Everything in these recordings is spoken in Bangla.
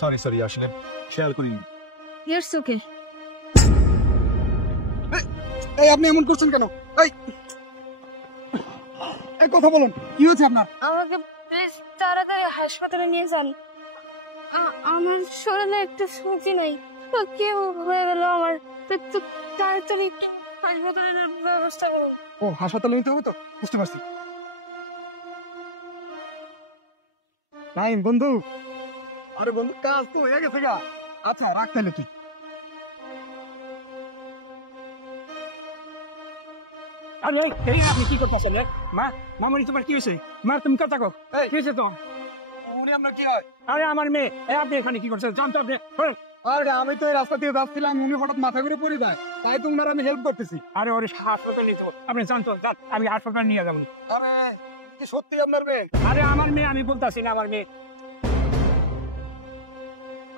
সরি আসলে খেয়াল করিনি। It's okay. এই আপনি এমন করছেন কেন? এই কথা বলুন, কি হয়েছে আপনার? আমাকে প্লিজ তাড়াতাড়ি হাসপাতালে নিয়ে যান। আমার শরীরে একটু শক্তি নাই, তো কি হয়ে গেল আমার, তো তাড়াতাড়ি একটু হাসপাতালের ব্যবস্থা করুন। ও হাসপাতালে নিতে হবে তো, বুঝতে পারছি। নাইম বন্ধু, আরে বন্ধু কাজ তো হয়ে গেছে গা। আচ্ছা রাখ তাহলে তুই। আরে এই আপনি কি করতেছেন রে? মা মামনি তোমার কি হয়েছে? মা তুমি কথা কও, কি হয়েছে তো? উনি আপনার কি হয়? আরে আমার মেয়ে, আপনি এখানে কি করছেন? জানতো আপনি? আরে আমি তো এই রাস্তা দিয়ে যাচ্ছিলাম, উনি হঠাৎ মাথা ঘুরে পড়ে যায়, তাই তো উনার আমি হেল্প করতেছি। আরে ওরে হাসপাতালে নিতে হবে। আপনি জানতো, যান আমি হাসপাতালে নিয়ে যাবো। আরে কি সত্যি আপনার মেয়ে? আরে আমার মেয়ে, আমি বলতাছি না আমার মেয়ে।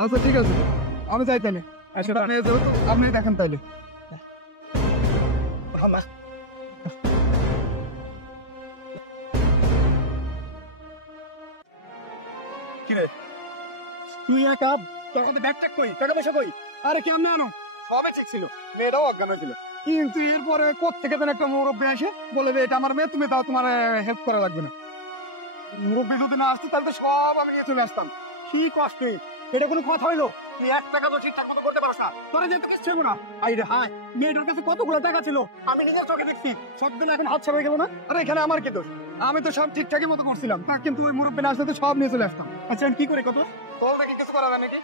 আচ্ছা ঠিক আছে, আমি যাই তাহলে। আচ্ছা আপনার মেয়ে যাবে তো, আপনি দেখেন তাইলে। কিরে তুই একা? তোর কাছে ব্যাগ ট্যাগ কই? টাকা পয়সা কই? আরে কেমন আনো, সবে ঠিক ছিল, মেয়েটাও অজ্ঞান হয়েছিল, কিন্তু এরপরে কোত্থেকে যেন একটা মুরব্বী আসে বলে যে এটা আমার মেয়ে, তুমি তাও তোমার হেল্প করা লাগবে না। মুরব্বী যদি না আসতো তাহলে তো সব আমি নিয়ে চলে আসতাম। কি কষ্ট, এটা কোনো কথা হইলো? তুই 1 টাকা তো ঠিকঠাক মতো করতে পারছ না, তোরা যেতে কিছু ছিল না। আইরে হায়, মেয়েটার কাছে কতগুলো টাকা ছিল, আমি নিজের চোখে দেখছি। সব দিন এখন হাত ছাড়া গেল না। আরে এখানে আমার কি দোষ? আমি তো সব ঠিকঠাকই মতো করছিলাম, তা কিন্তু ওই মুরব্বী না আসলে তো সব নিয়ে চলে আসতাম। আচ্ছা আমি কি করে কত? তোর দেখি কিছু করা যায় নাকি?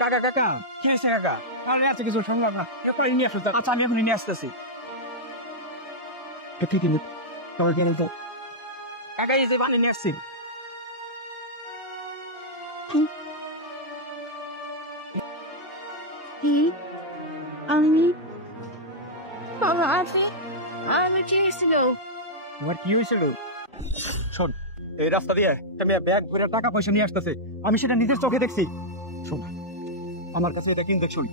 কাকা কাকা কি হয়েছে কাকা? আরে আছে কিছু শুনলাম না, এরপর নিয়ে আসো। আচ্ছা আমি এখন নিয়ে আসতেছি। ঠিক আছে সবাই কেন তো কাকা এই যে বানিয়ে নিয়ে আসছি। আমি আমি কি হয়েছিল? তোমার কি হয়েছিল? শোন, এই রাস্তা দিয়ে একটা মেয়ে ব্যাগ ভরে টাকা পয়সা নিয়ে আসতেছে, আমি সেটা নিজের চোখে দেখছি। শোন, আমার কাছে এটা ইনজেকশন,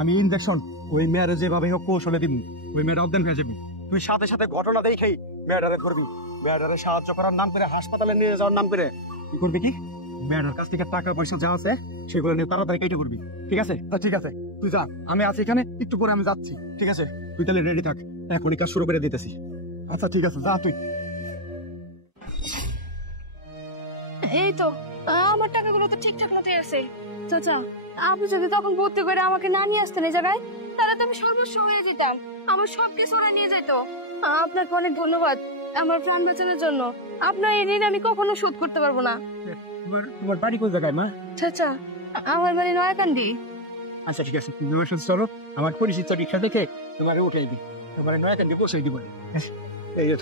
আমি ইনজেকশন ওই মেয়ের যেভাবে হোক কৌশলে দিব, ওই মেয়েটা অজ্ঞান হয়ে যাবি। তুই সাথে সাথে ঘটনা দেখেই মেয়েটারে ধরবি, মেয়েটারে সাহায্য করার নাম করে, হাসপাতালে নিয়ে যাওয়ার নাম করে কি করবি? কি মেয়েটার কাছ থেকে টাকা পয়সা যা আছে সেগুলো নিয়ে তাড়াতাড়ি কেটে করবি, ঠিক আছে? ঠিক আছে তুই যা, আমি আছি এখানে, একটু পরে আমি যাচ্ছি। ঠিক আছে, তুই তাহলে রেডি থাক, এখনই কাজ শুরু করে দিতেছি। আচ্ছা ঠিক আছে, যা তুই। এই তো আমার টাকাগুলো তো ঠিকঠাক মতোই আছে। চাচা, আপনি যদি তখন ভর্তি করে আমাকে না নিয়ে আসতেন এই জায়গায়, তাহলে তো আমি সর্বস্ব হয়ে যেতাম, আমার সবকিছু ওরা নিয়ে যেত। আপনাকে অনেক ধন্যবাদ আমার প্রাণ বাঁচানোর জন্য। আপনার এই ঋণ আমি কখনো শোধ করতে পারবো না। তোমার বাড়ি কোন জায়গায় মা? চাচা, আমার বাড়ি নয়াকান্দি। আচ্ছা ঠিক আছে, তুমি আমার সাথে চলো, আমার পরিচিত রিক্সা দেখে তোমার উঠে দিই, তোমার নয়াকান্দি বসে দিব। এই যে